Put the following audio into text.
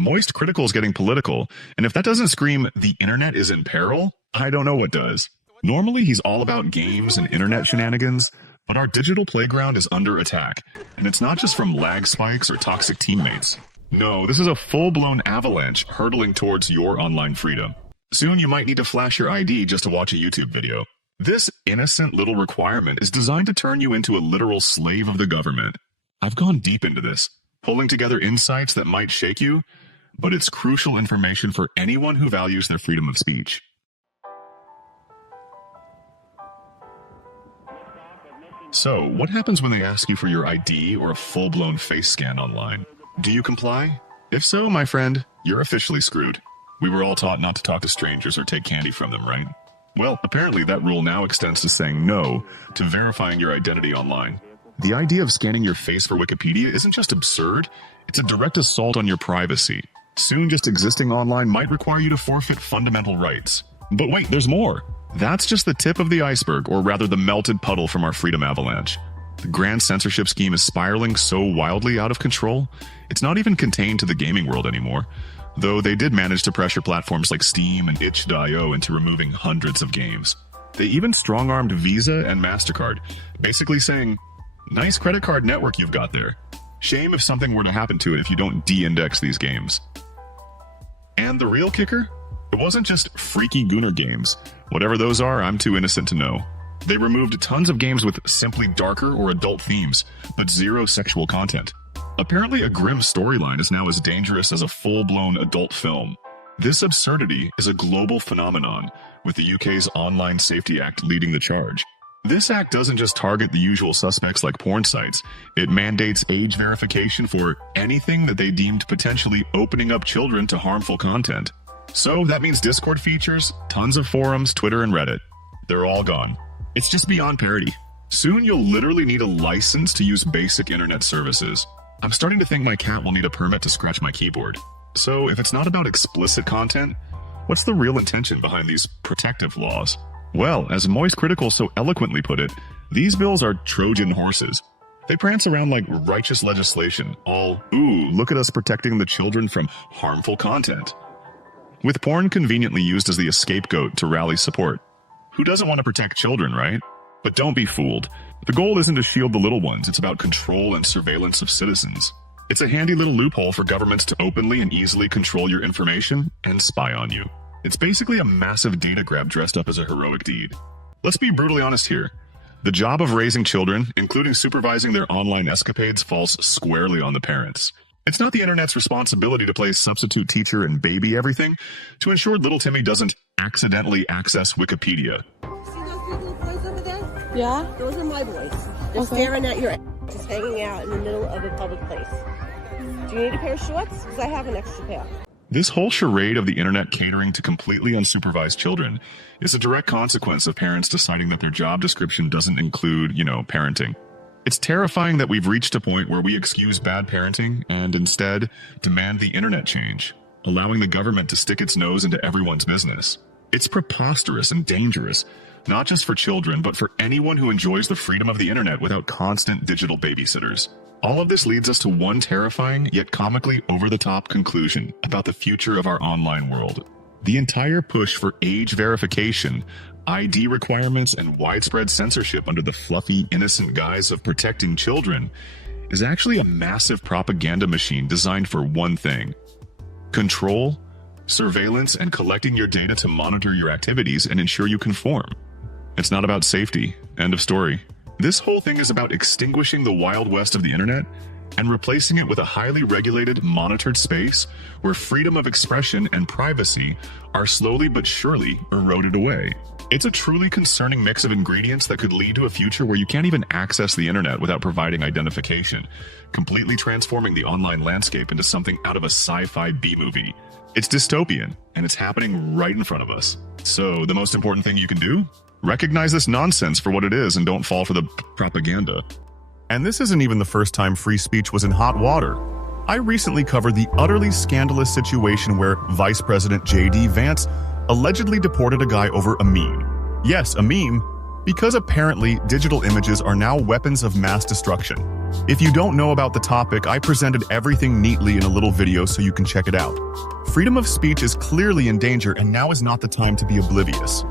MoistCr1tical is getting political, and if that doesn't scream the internet is in peril, I don't know what does. Normally, he's all about games and internet shenanigans, but our digital playground is under attack, and it's not just from lag spikes or toxic teammates. No, this is a full-blown avalanche hurtling towards your online freedom. Soon you might need to flash your ID just to watch a YouTube video. This innocent little requirement is designed to turn you into a literal slave of the government. I've gone deep into this, pulling together insights that might shake you, but it's crucial information for anyone who values their freedom of speech. So, what happens when they ask you for your ID or a full-blown face scan online? Do you comply? If so, my friend, you're officially screwed. We were all taught not to talk to strangers or take candy from them, right? Well, apparently that rule now extends to saying no to verifying your identity online. The idea of scanning your face for Wikipedia isn't just absurd, it's a direct assault on your privacy. Soon, just existing online might require you to forfeit fundamental rights. But wait, there's more. That's just the tip of the iceberg, or rather the melted puddle from our freedom avalanche. The grand censorship scheme is spiraling so wildly out of control, it's not even contained to the gaming world anymore, though they did manage to pressure platforms like Steam and itch.io into removing hundreds of games. They even strong-armed Visa and MasterCard, basically saying, "Nice credit card network you've got there. Shame if something were to happen to it if you don't de-index these games." And the real kicker? It wasn't just freaky Gooner games. Whatever those are, I'm too innocent to know. They removed tons of games with simply darker or adult themes, but zero sexual content. Apparently, a grim storyline is now as dangerous as a full-blown adult film. This absurdity is a global phenomenon, with the UK's Online Safety Act leading the charge. This act doesn't just target the usual suspects like porn sites, it mandates age verification for anything that they deemed potentially opening up children to harmful content. So that means Discord features, tons of forums, Twitter and Reddit. They're all gone. It's just beyond parody. Soon you'll literally need a license to use basic internet services. I'm starting to think my cat will need a permit to scratch my keyboard. So if it's not about explicit content, what's the real intention behind these protective laws? Well, as MoistCr1tical so eloquently put it, these bills are Trojan horses. They prance around like righteous legislation, all, ooh, look at us protecting the children from harmful content. With porn conveniently used as the scapegoat to rally support. Who doesn't want to protect children, right? But don't be fooled. The goal isn't to shield the little ones, it's about control and surveillance of citizens. It's a handy little loophole for governments to openly and easily control your information and spy on you. It's basically a massive data grab dressed up as a heroic deed. Let's be brutally honest here. The job of raising children, including supervising their online escapades, falls squarely on the parents. It's not the internet's responsibility to play substitute teacher and baby everything to ensure little Timmy doesn't accidentally access Wikipedia. See those big little boys over there? Yeah? Those are my boys. They're staring at your ass, just hanging out in the middle of a public place. Do you need a pair of shorts? Because I have an extra pair. This whole charade of the internet catering to completely unsupervised children is a direct consequence of parents deciding that their job description doesn't include, parenting. It's terrifying that we've reached a point where we excuse bad parenting and instead demand the internet change, allowing the government to stick its nose into everyone's business. It's preposterous and dangerous, not just for children, but for anyone who enjoys the freedom of the internet without constant digital babysitters. All of this leads us to one terrifying, yet comically over-the-top conclusion about the future of our online world. The entire push for age verification, ID requirements, and widespread censorship under the fluffy, innocent guise of protecting children is actually a massive propaganda machine designed for one thing: control, surveillance, and collecting your data to monitor your activities and ensure you conform. It's not about safety. End of story. This whole thing is about extinguishing the Wild West of the internet and replacing it with a highly regulated, monitored space where freedom of expression and privacy are slowly but surely eroded away. It's a truly concerning mix of ingredients that could lead to a future where you can't even access the internet without providing identification, completely transforming the online landscape into something out of a sci-fi B-movie. It's dystopian, and it's happening right in front of us. So the most important thing you can do? Recognize this nonsense for what it is and don't fall for the propaganda. And this isn't even the first time free speech was in hot water. I recently covered the utterly scandalous situation where Vice President JDVance allegedly deported a guy over a meme. Yes, a meme, Because apparently digital images are now weapons of mass destruction. If you don't know about the topic, I presented everything neatly in a little video so you can check it out. Freedom of speech is clearly in danger, and now is not the time to be oblivious.